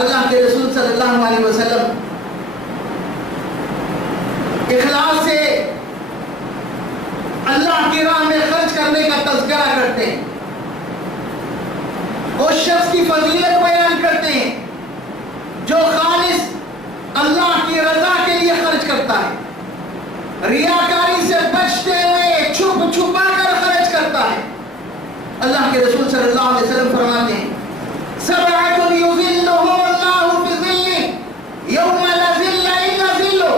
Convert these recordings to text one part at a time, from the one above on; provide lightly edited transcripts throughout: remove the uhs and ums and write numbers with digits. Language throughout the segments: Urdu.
اور اللہ کے رسول صلی اللہ علیہ وسلم اخلاص سے اللہ کی راہ میں خرچ کرنے کا تذکرہ کرتے ہیں، اس شخص کی فضیلت بیان کرتے ہیں جو خالص اللہ کی رضا کے لیے خرچ کرتا ہے، ریاکاری سے بچتے ہوئے چھپ چھپا کر خرچ کرتا ہے۔ اللہ کے رسول صلی اللہ علیہ وسلم فرماتے ہیں سبعۃ یظلھم اللہ فی ظلہ یوم لا ظل الا ظلہ،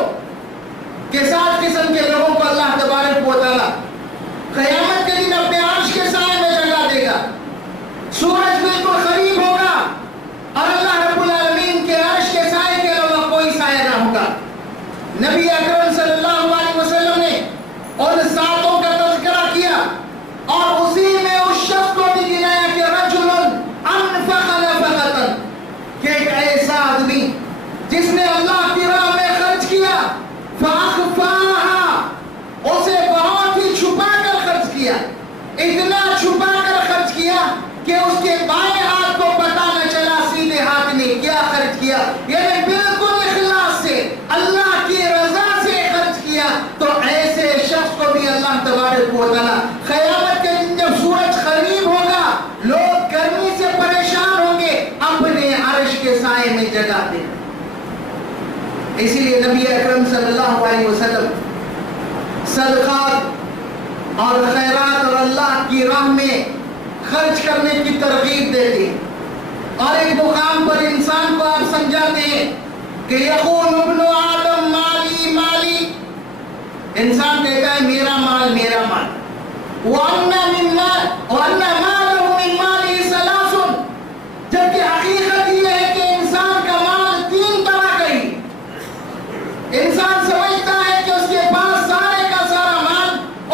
کہ 7 قسم کے لوگوں کو اللہ تبارک و تعالی قیامت کے دن اپنے عرش کے سائے میں جگہ دے گا، سورج بالکل قریب ہوگا اور اللہ رب العالمین کے عرش کے سائے کے علاوہ کوئی سایہ نہ ہوگا۔ نبی اکرم صلی اللہ علیہ وسلم نے ان 7 کا تذکرہ کیا اور اسی میں اس شخص کو بھی گنایا کہ رجل انفق نفقۃ، کہ ایک ایسا آدمی جس نے اللہ کی راہ میں خرچ کیا، فاخفاها، اسے بہت ہی چھپا کر خرچ کیا، اتنا چھپا کر خرچ کیا کہ اس کے بائیں ہاتھ کو پتہ نہ چلا سیدھے ہاتھ نے کیا خرچ کیا، یعنی بالکل اخلاص سے اللہ کی رضا سے خرچ کیا۔ تو ایسے شخص کو بھی اللہ تبارک و تعالی قیامت کے دن جب سورج قریب ہوگا، لوگ گرمی سے پریشان ہوں گے، اپنے عرش کے سائے میں جگہ دے گا۔ اسی لیے نبی اکرم صلی اللہ علیہ وسلم صدقات اور خیرات اور اللہ کی راہ میں خرچ کرنے کی ترغیب دیتے ہیں، اور ایک مقام پر انسان کو آپ سمجھاتے ہیں کہ یقول ابن آدم مالی مالی، انسان کہتا ہے میرا مال میرا مال، وَأَنَّ مَالَهُ مِن مَالِهِ ثَلَاثٌ، جبکہ حقیقت یہ ہے کہ انسان کا مال 3 طرح کا ہی، انسان سمجھتا ہے کہ اس کے پاس سارے کا سارا مال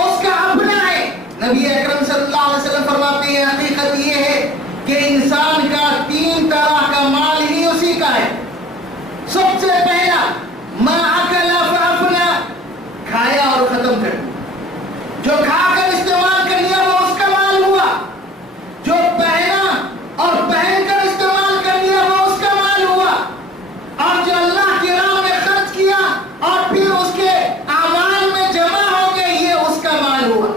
اس کا اپنا ہے۔ نبی اکرم صلی اللہ علیہ وسلم فرماتے ہیں حقیقت یہ ہے کہ انسان کا 3 طرح کا مال ہی اسی کا ہے۔ سب سے پہلا ما اکل فافنا، کھایا اور ختم کر دیا، جو کھا کر استعمال کر لیا وہ اس کا مال ہوا، جو پہنا اور پہن کر استعمال کر لیا وہ اس کا مال ہوا، اور جو اللہ کی راہ میں خرچ کیا اور پھر اس کے اعمال میں جمع ہو گئے یہ اس کا مال ہوا۔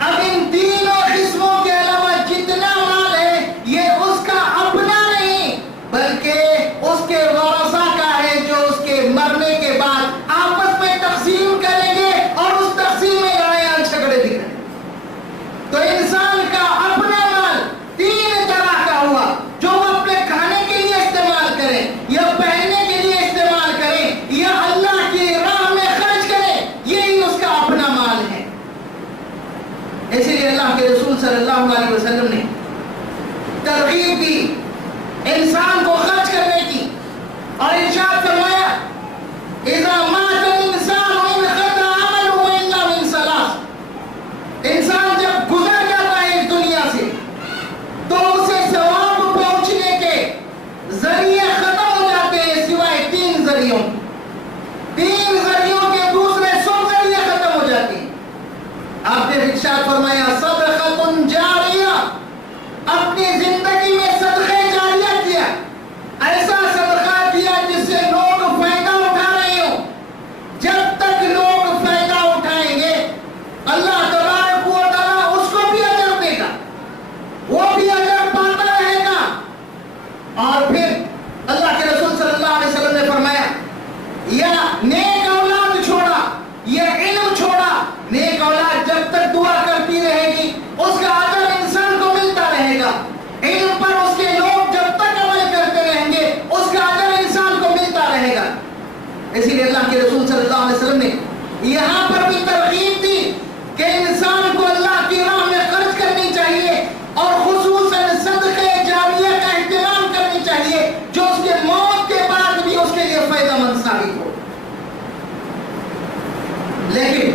اب ان تینوں قسموں کے علاوہ جتنا مال ہے یہ اس کا اپنا نہیں بلکہ اس کے ورثہ کا ہے، جو اس کے مرنے کے بعد آپس میں تقسیم کریں گے اور اس تقسیم میں لڑائیاں جھگڑے دکھیں گے۔ تو انسان کا اپنا مال 3 طرح کا ہوا، جو وہ اپنے کھانے کے لیے استعمال کریں یا پہننے کے لیے استعمال کریں یا اللہ کی راہ میں خرچ کریں، یہی اس کا اپنا مال ہے۔ اسی لیے اللہ کے رسول صلی اللہ علیہ وسلم نے ترغیب دی انسان کو خرچ کرنے کی، اور ارشاد فرمایا اذا مات الانسان انقطع عمله الا من ثلاث، انسان جب گزر جاتا ہے اس دنیا سے تو اسے ثواب پہنچنے کے ذریعے ختم ہو جاتے ہیں سوائے 3 ذریعوں، 3 ذریعوں کے دوسرے سب ذریعے ختم ہو جاتے ہیں۔ آپ نے ارشاد فرمایا صدقۃ جاریہ، اپنی زندگی میں صدقہ جاریہ کیا، ایسا صدقہ کیا جس سے لوگ فائدہ اٹھا رہے ہوں، جب تک لوگ فائدہ اٹھائیں گے اللہ تبارک و تعالیٰ اس کو بھی اجر دے گا، وہ بھی اجر پاتا رہے گا۔ اور پھر اللہ کے رسول صلی اللہ علیہ وسلم نے فرمایا یا نیک اولاد چھوڑا یا علم چھوڑا، نیک اولاد جب تک دعا کرتی رہے گی اس کا اجر انسان کو ملتا رہے گا، علم پر اس کے لوگ جب تک عمل کرتے رہیں گے اس کا اجر انسان کو ملتا رہے گا۔ اسی لیے اللہ کے رسول صلی اللہ علیہ وسلم نے یہاں پر بھی ترغیب دی کہ انسان کو اللہ کی راہ میں خرچ کرنی چاہیے اور خصوصاً صدقہ جاریہ کا اہتمام کرنی چاہیے جو اس کے موت کے بعد بھی اس کے لیے فائدہ مند ثابت ہو۔ لیکن